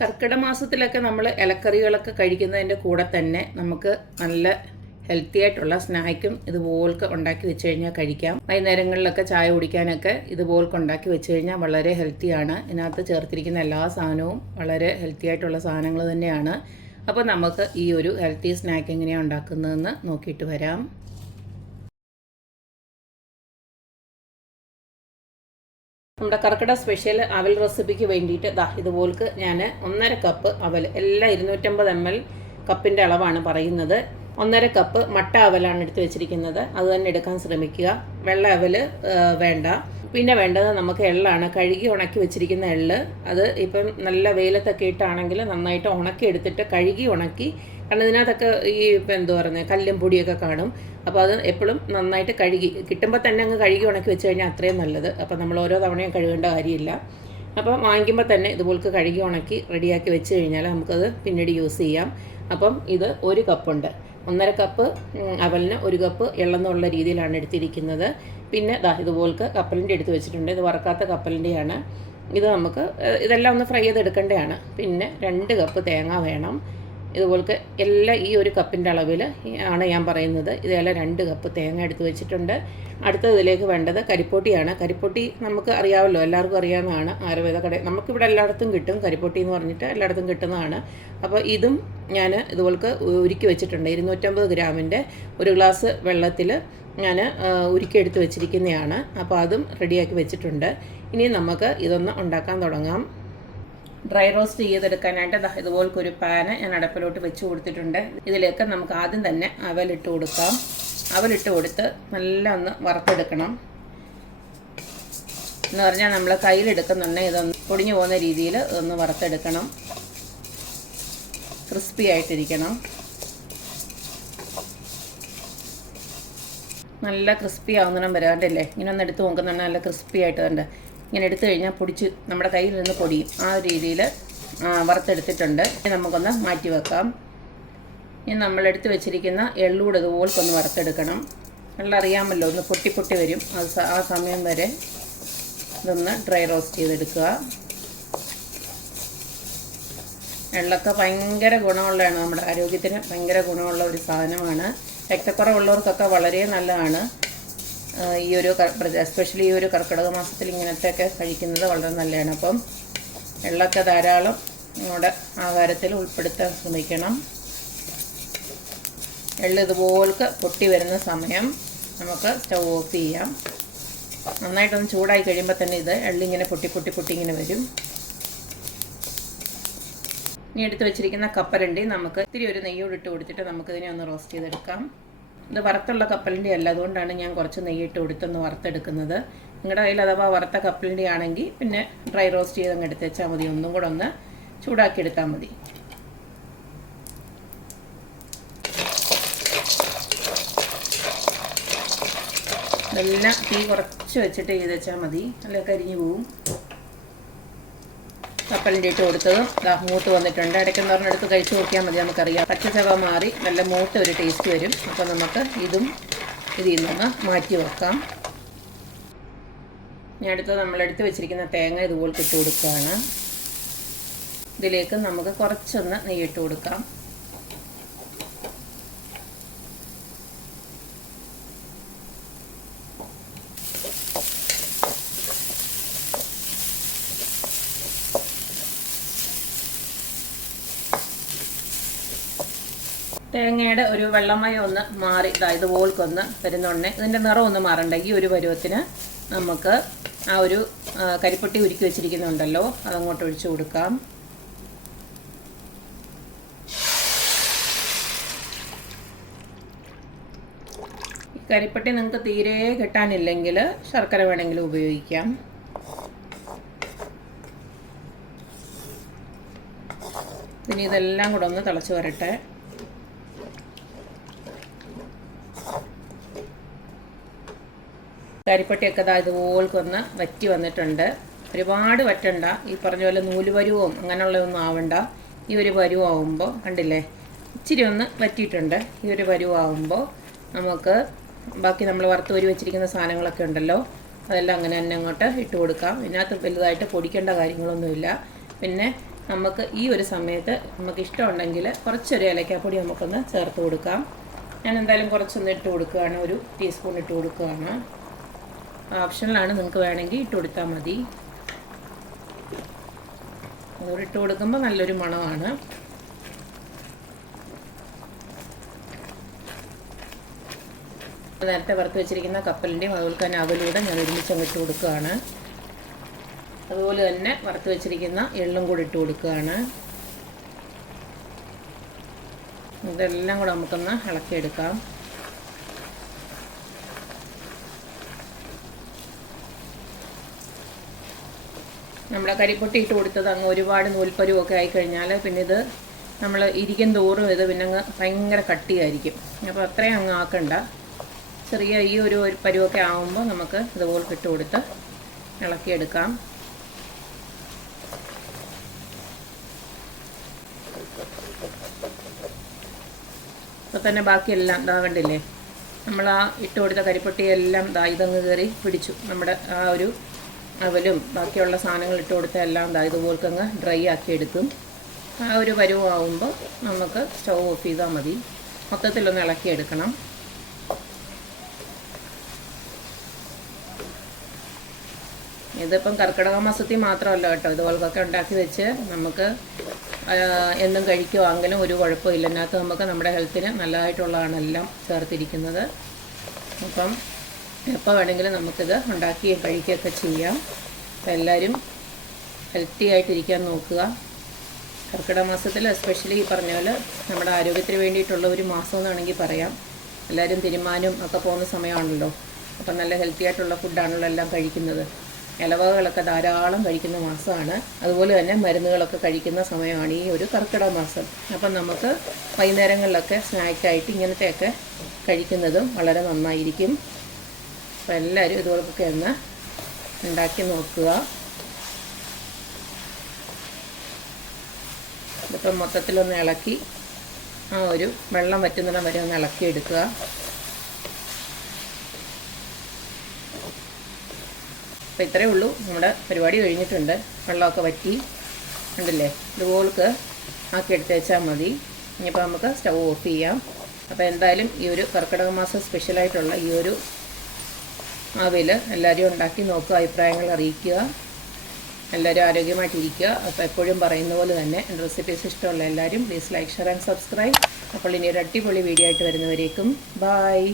കർക്കിടക മാസത്തിലൊക്കെ നമ്മൾ ഇലക്കറികളൊക്കെ കഴിക്കുന്നതിന്റെ കൂടെ തന്നെ നമുക്ക് നല്ല ഹെൽത്തി ആയിട്ടുള്ള സ്നാക്കും ഇതുപോലൊക്കെ ഉണ്ടാക്കി വെച്ച് കഴിഞ്ഞാൽ കഴിക്കാം. വൈകുന്നേരങ്ങളിലൊക്കെ ചായ കുടിക്കാനൊക്കെ ഇതുപോലൊക്കെ ഉണ്ടാക്കി വെച്ച് കഴിഞ്ഞാൽ വളരെ ഹെൽത്തിയാണ് ഇതിനകത്ത് ചേർത്തിരിക്കുന്ന എല്ലാ സാധനവും വളരെ ഹെൽത്തി ആയിട്ടുള്ള സാധനങ്ങൾ തന്നെയാണ്. അപ്പോൾ നമുക്ക് ഈ ഒരു ഹെൽത്തി സ്നാക്ക് എങ്ങനെയാണ് ഉണ്ടാക്കുന്നതെന്ന് നോക്കിയിട്ട് വരാം. നമ്മുടെ കർക്കിടക സ്പെഷ്യൽ അവൽ റെസിപ്പിക്ക് വേണ്ടിയിട്ട് ദാ ഇതുപോൽക്ക് ഞാൻ ഒന്നര കപ്പ് അവൽ എല്ലാം ഇരുന്നൂറ്റമ്പത് എം എൽ കപ്പിന്റെ അളവാണ് പറയുന്നത്. ഒന്നര കപ്പ് മട്ട അവലാണ് എടുത്ത് വെച്ചിരിക്കുന്നത്. അത് തന്നെ എടുക്കാൻ ശ്രമിക്കുക. വെള്ള അവൽ വേണ്ട. പിന്നെ വേണ്ടത് നമുക്ക് എള്ളാണ്. കഴുകി ഉണക്കി വെച്ചിരിക്കുന്ന എള്ള്. അത് ഇപ്പം നല്ല വെയിലത്തൊക്കെ ഇട്ടാണെങ്കിൽ നന്നായിട്ട് ഉണക്കി എടുത്തിട്ട് കഴുകി ഉണക്കി കാരണം ഇതിനകത്തൊക്കെ ഈ ഇപ്പം എന്തു പറയുന്നത്? കല്ലും പൊടിയൊക്കെ കാണും. അപ്പോൾ അത് എപ്പോഴും നന്നായിട്ട് കഴുകി കിട്ടുമ്പോൾ തന്നെ അങ്ങ് കഴുകി ഉണക്കി വെച്ച് കഴിഞ്ഞാൽ അത്രയും നല്ലത്. അപ്പോൾ നമ്മൾ ഓരോ തവണയും കഴുകേണ്ട കാര്യമില്ല. അപ്പോൾ വാങ്ങിക്കുമ്പോൾ തന്നെ ഇതുപോലെ കഴുകി ഉണക്കി റെഡിയാക്കി വെച്ച് കഴിഞ്ഞാൽ നമുക്കത് പിന്നീട് യൂസ് ചെയ്യാം. അപ്പം ഇത് ഒരു കപ്പുണ്ട്. ഒന്നര കപ്പ് അവലിന് ഒരു കപ്പ് എള്ളെന്നുള്ള രീതിയിലാണ് എടുത്തിരിക്കുന്നത്. പിന്നെ ദാ ഇതുപോലക്ക് കപ്പലിന്റെ എടുത്ത് വെച്ചിട്ടുണ്ട്. ഇത് വറക്കാത്ത കപ്പലിന്റെയാണ്. ഇത് നമുക്ക് ഇതെല്ലാം ഒന്ന് ഫ്രൈ ചെയ്ത് ചെയ്തെടുക്കേണ്ടതാണ്. പിന്നെ രണ്ട് കപ്പ് തേങ്ങ വേണം. ഇതുപോലത്തെ എല്ലാ ഈ ഒരു കപ്പിന്റെ അളവിൽ ആണ് ഞാൻ പറയുന്നത്. ഇതെല്ലാം രണ്ട് കപ്പ് തേങ്ങ എടുത്ത് വെച്ചിട്ടുണ്ട്. അടുത്തത് ഇതിലേക്ക് വേണ്ടത് കരിപ്പൊട്ടിയാണ്. കരിപ്പൊട്ടി നമുക്ക് അറിയാമല്ലോ എല്ലാവർക്കും അറിയാവുന്നതാണ് ആയുർവേദ കട. നമുക്കിവിടെ എല്ലായിടത്തും കിട്ടും കരിപ്പൊട്ടി എന്ന് പറഞ്ഞിട്ട് എല്ലായിടത്തും കിട്ടുന്നതാണ്. അപ്പോൾ ഇതും ഞാൻ ഇതുപോലത്തെ ഉരുക്കി വെച്ചിട്ടുണ്ട്. ഇരുന്നൂറ്റമ്പത് ഗ്രാമിന്റെ ഒരു ഗ്ലാസ് വെള്ളത്തിൽ ഞാൻ ഉരുക്കിയെടുത്ത് വെച്ചിരിക്കുന്നതാണ്. അപ്പോൾ അതും റെഡിയാക്കി വെച്ചിട്ടുണ്ട്. ഇനി നമുക്ക് ഇതൊന്ന് ഉണ്ടാക്കാൻ തുടങ്ങാം. ഡ്രൈ റോസ്റ്റ് ചെയ്തെടുക്കാനായിട്ട് ഇതുപോലത്തെ ഒരു പാന് ഞാൻ അടപ്പിലോട്ട് വെച്ച് കൊടുത്തിട്ടുണ്ട്. ഇതിലേക്ക് നമുക്ക് ആദ്യം തന്നെ അവലിട്ട് കൊടുക്കാം. അവലിട്ട് കൊടുത്ത് നല്ല ഒന്ന് വറുത്തെടുക്കണം. എന്ന് പറഞ്ഞാൽ നമ്മൾ കയ്യിലെടുക്കുന്നുണ്ടെങ്കിൽ ഇതൊന്ന് പൊടിഞ്ഞു പോകുന്ന രീതിയിൽ ഒന്ന് വറുത്തെടുക്കണം. ക്രിസ്പി ആയിട്ടിരിക്കണം. നല്ല ക്രിസ്പി ആവുന്നിടം വരാണ്ടല്ലേ ഇങ്ങനെ ഒന്ന് എടുത്ത് നോക്കുന്നുണ്ടെങ്കിൽ നല്ല ക്രിസ്പി ആയിട്ട് കണ്ട് ഇങ്ങനെ എടുത്തു കഴിഞ്ഞാൽ പൊടിച്ച് നമ്മുടെ കയ്യിൽ നിന്ന് പൊടിയും ആ ഒരു രീതിയിൽ വറുത്തെടുത്തിട്ടുണ്ട്. നമുക്കൊന്ന് മാറ്റി വെക്കാം. ഇനി നമ്മൾ എടുത്ത് വെച്ചിരിക്കുന്ന എള്ളൂടെ ഇതുപോലെ ഒന്ന് വറുത്തെടുക്കണം. അറിയാമല്ലോ ഒന്ന് പൊട്ടി പൊട്ടി വരും. അത് ആ സമയം വരെ ഇതൊന്ന് ഡ്രൈ റോസ്റ്റ് ചെയ്തെടുക്കുക. എള്ളൊക്കെ ഭയങ്കര ഗുണമുള്ളതാണ്. നമ്മുടെ ആരോഗ്യത്തിന് ഭയങ്കര ഗുണമുള്ള ഒരു സാധനമാണ്. രക്തക്കുറവുള്ളവർക്കൊക്കെ വളരെ നല്ലതാണ്. ഈ ഒരു എസ്പെഷ്യലി ഈ ഒരു കർക്കിടക മാസത്തിൽ ഇങ്ങനത്തെയൊക്കെ കഴിക്കുന്നത് വളരെ നല്ലതാണ്. അപ്പം വെള്ളമൊക്കെ ധാരാളം നമ്മുടെ ആഹാരത്തിൽ ഉൾപ്പെടുത്താൻ ശ്രമിക്കണം. എള്ള് ഇതുപോലൊക്കെ പൊട്ടി വരുന്ന സമയം നമുക്ക് സ്റ്റൗ ഓഫ് ചെയ്യാം. നന്നായിട്ടൊന്ന് ചൂടായി കഴിയുമ്പോൾ തന്നെ ഇത് എള്ളിങ്ങനെ പൊട്ടി പൊട്ടി പൊട്ടി ഇങ്ങനെ വരും. ഇനി എടുത്ത് വെച്ചിരിക്കുന്ന കപ്പലണ്ടി നമുക്ക് ഇത്തിരി ഒരു നെയ്യോട് ഇട്ട് കൊടുത്തിട്ട് നമുക്കിതിനെ ഒന്ന് റോസ്റ്റ് ചെയ്തെടുക്കാം. ഇത് വറുത്തുള്ള കപ്പലിന്റെ അല്ല അതുകൊണ്ടാണ് ഞാൻ കുറച്ച് നെയ്യിട്ട് കൊടുത്തൊന്ന് വറുത്തെടുക്കുന്നത്. നിങ്ങളുടെ കയ്യിൽ അഥവാ വറുത്ത കപ്പലിന്റെ ആണെങ്കിൽ പിന്നെ ഡ്രൈ റോസ്റ്റ് ചെയ്ത് അങ്ങ് എടുത്ത് വെച്ചാൽ മതി. ഒന്നും കൂടെ ഒന്ന് ചൂടാക്കി എടുത്താൽ മതി. ഇതെല്ലാം തീ കുറച്ച് വെച്ചിട്ട് ചെയ്ത് വെച്ചാൽ മതി. അല്ല കരിഞ്ഞു പോവും. കപ്പലിന്റെ ഇട്ട് കൊടുത്തതും ദാ മൂത്ത് വന്നിട്ടുണ്ട്. ഇടയ്ക്കെന്ന് പറഞ്ഞെടുത്ത് കഴിച്ച് നോക്കിയാൽ മതി നമുക്കറിയാം. പച്ചച്ചവ മാറി നല്ല മൂത്ത ഒരു ടേസ്റ്റ് വരും. അപ്പോൾ നമുക്ക് ഇതും ഇതിൽ നിന്ന് മാറ്റി വെക്കാം. ഇനി അടുത്ത് നമ്മളെടുത്ത് വെച്ചിരിക്കുന്ന തേങ്ങ ഇതുപോലെ ഇട്ട് കൊടുക്കുകയാണ്. ഇതിലേക്ക് നമുക്ക് കുറച്ചൊന്ന് നെയ്യിട്ട് കൊടുക്കാം. തേങ്ങയുടെ ഒരു വെള്ളമയം ഒന്ന് മാറി ഇതാ ഇതുപോൽക്കൊന്ന് വരുന്നുണ്ടെ ഇതിന്റെ നിറം ഒന്ന് മാറണ്ട? ഈ ഒരു പരുവത്തിന് നമുക്ക് ആ ഒരു കരിപ്പട്ടി ഉരുക്കി വെച്ചിരിക്കുന്നുണ്ടല്ലോ. അതങ്ങോട്ട് ഒഴിച്ചു കൊടുക്കാം. കരിപ്പട്ടി നിങ്ങൾക്ക് തീരെ കിട്ടാനില്ലെങ്കിൽ ശർക്കര വേണമെങ്കിലും ഉപയോഗിക്കാം. ഇനി ഇതെല്ലാം കൂടെ ഒന്ന് തിളച്ച് വരട്ടെ. കരിപ്പട്ടിയൊക്കെ ഇതാ ഇതുപോലെ ഒന്ന് വറ്റി വന്നിട്ടുണ്ട്. ഒരുപാട് വറ്റണ്ട. ഈ പറഞ്ഞ പോലെ നൂൽ പരുവവും അങ്ങനെയുള്ളതൊന്നും ആവണ്ട. ഈ ഒരു പരുവാകുമ്പോൾ കണ്ടില്ലേ? ഇച്ചിരി ഒന്ന് വറ്റിയിട്ടുണ്ട്. ഈ ഒരു പരുവാകുമ്പോൾ നമുക്ക് ബാക്കി നമ്മൾ വറുത്ത് ഒരു വെച്ചിരിക്കുന്ന സാധനങ്ങളൊക്കെ ഉണ്ടല്ലോ. അതെല്ലാം അങ്ങനെ തന്നെ അങ്ങോട്ട് ഇട്ട് കൊടുക്കാം. ഇതിനകത്ത് വലുതായിട്ട് പൊടിക്കേണ്ട കാര്യങ്ങളൊന്നുമില്ല. പിന്നെ നമുക്ക് ഈ ഒരു സമയത്ത് നമുക്ക് ഇഷ്ടമുണ്ടെങ്കിൽ കുറച്ചൊരു ഏലക്കാപ്പൊടി നമുക്കൊന്ന് ചേർത്ത് കൊടുക്കാം. ഞാൻ എന്തായാലും കുറച്ചൊന്ന് ഇട്ട് കൊടുക്കുകയാണ്. ഒരു ടീസ്പൂൺ ഇട്ട് കൊടുക്കുകയാണ്. ഓപ്ഷനിലാണ് നിങ്ങൾക്ക് വേണമെങ്കിൽ ഇട്ട് കൊടുത്താൽ മതി. ഇട്ട് കൊടുക്കുമ്പോൾ നല്ലൊരു മണമാണ്. നേരത്തെ വറുത്ത് വെച്ചിരിക്കുന്ന കപ്പലിന്റെയും അതുപോലെ തന്നെ അവലൂടെ ഞാൻ ഒരുമിച്ച് അങ്ങ് ഇട്ട് കൊടുക്കുകയാണ്. അതുപോലെ തന്നെ വറുത്ത് വെച്ചിരിക്കുന്ന എള്ളും കൂടി ഇട്ട് കൊടുക്കുകയാണ്. ഇതെല്ലാം കൂടെ നമുക്കൊന്ന് ഇളക്കിയെടുക്കാം. നമ്മുടെ കരിപ്പൊട്ടി ഇട്ട് കൊടുത്തത് അങ്ങ് ഒരുപാട് നൂൽപ്പരുവൊക്കെ ആയിക്കഴിഞ്ഞാൽ പിന്നെ ഇത് നമ്മൾ ഇരിക്കും തോറും ഇത് പിന്നെ അങ്ങ് ഭയങ്കര കട്ടിയായിരിക്കും. അപ്പോൾ അത്രയും അങ്ങ് ആക്കണ്ട. ചെറിയ ഈ ഒരു പരുവൊക്കെ ആകുമ്പോൾ നമുക്ക് ഇതുപോലെ ഇട്ട് കൊടുത്ത് ഇളക്കിയെടുക്കാം. അപ്പോൾ തന്നെ ബാക്കിയെല്ലാം ഇതാ കണ്ടില്ലേ? നമ്മൾ ആ ഇട്ട് കൊടുത്ത കരിപ്പൊട്ടിയെല്ലാം ഇതാ ഇതങ്ങ് കയറി പിടിച്ചു. നമ്മുടെ ആ ഒരു അവലും ബാക്കിയുള്ള സാധനങ്ങൾ ഇട്ട് കൊടുത്താൽ എല്ലാം ദാ ഇതുപോലെ അങ്ങ് ഡ്രൈ ആക്കി എടുക്കും. ആ ഒരു പരുവാകുമ്പോൾ നമുക്ക് സ്റ്റൗ ഓഫ് ചെയ്താൽ മതി. മൊത്തത്തിലൊന്ന് ഇളക്കിയെടുക്കണം ഇതിപ്പം കർക്കിടക മാസത്തിൽ മാത്രമല്ല കേട്ടോ. ഇതുപോലൊക്കെ ഉണ്ടാക്കി വെച്ച് നമുക്ക് എന്നും കഴിക്കുവാണെങ്കിലും ഒരു കുഴപ്പമില്ല. അതിനകത്ത് നമുക്ക് നമ്മുടെ ഹെൽത്തിന് നല്ലതായിട്ടുള്ളതാണ് എല്ലാം ചേർത്തിരിക്കുന്നത്. അപ്പം എപ്പോൾ വേണമെങ്കിലും നമുക്കിത് ഉണ്ടാക്കി കഴിക്കുകയൊക്കെ ചെയ്യാം. അപ്പം എല്ലാവരും ഹെൽത്തി ആയിട്ടിരിക്കാൻ നോക്കുക. കർക്കിടക മാസത്തിൽ എസ്പെഷ്യലി ഈ പറഞ്ഞ പോലെ നമ്മുടെ ആരോഗ്യത്തിന് വേണ്ടിയിട്ടുള്ള ഒരു മാസം എന്ന് വേണമെങ്കിൽ പറയാം. എല്ലാവരും തിരുമാനും ഒക്കെ പോകുന്ന സമയമാണല്ലോ. അപ്പം നല്ല ഹെൽത്തി ആയിട്ടുള്ള ഫുഡാണല്ലോ എല്ലാം കഴിക്കുന്നത്. ഇലവകളൊക്കെ ധാരാളം കഴിക്കുന്ന മാസമാണ്. അതുപോലെ തന്നെ മരുന്നുകളൊക്കെ കഴിക്കുന്ന സമയമാണ് ഈ ഒരു കർക്കിടക മാസം. അപ്പം നമുക്ക് വൈകുന്നേരങ്ങളിലൊക്കെ സ്നാക്കായിട്ട് ഇങ്ങനത്തെയൊക്കെ കഴിക്കുന്നതും വളരെ നന്നായിരിക്കും. അപ്പം എല്ലാവരും ഇതുപോലൊക്കെ ഒന്ന് ഉണ്ടാക്കി നോക്കുക. ഇതിപ്പം മൊത്തത്തിലൊന്ന് ഇളക്കി ആ ഒരു വെള്ളം വറ്റുന്നിടം വരെ ഒന്ന് ഇളക്കി എടുക്കുക. അപ്പോൾ ഇത്രയേ ഉള്ളൂ. നമ്മുടെ പരിപാടി കഴിഞ്ഞിട്ടുണ്ട്. വെള്ളമൊക്കെ വറ്റി ഉണ്ടല്ലേ? ഇതുപോലൊക്കെ ആക്കി എടുത്ത് വെച്ചാൽ മതി. ഇനിയിപ്പോൾ നമുക്ക് സ്റ്റൗ ഓഫ് ചെയ്യാം. അപ്പോൾ എന്തായാലും ഈ ഒരു കർക്കിടക മാസം സ്പെഷ്യലായിട്ടുള്ള ഈ ഒരു ആവിൽ എല്ലാവരും ഉണ്ടാക്കി നോക്കുക അഭിപ്രായങ്ങൾ അറിയിക്കുക എല്ലാവരും ആരോഗ്യമായിട്ടിരിക്കുക. അപ്പോൾ എപ്പോഴും പറയുന്ന പോലെ തന്നെ എന്റെ റെസിപ്പീസ് ഇഷ്ടമുള്ള എല്ലാവരും please like share and subscribe അപ്പോൾ ഇനി ഒരു അടിപൊളി വീഡിയോ ആയിട്ട് വരുന്നവരേക്കും. ബായ്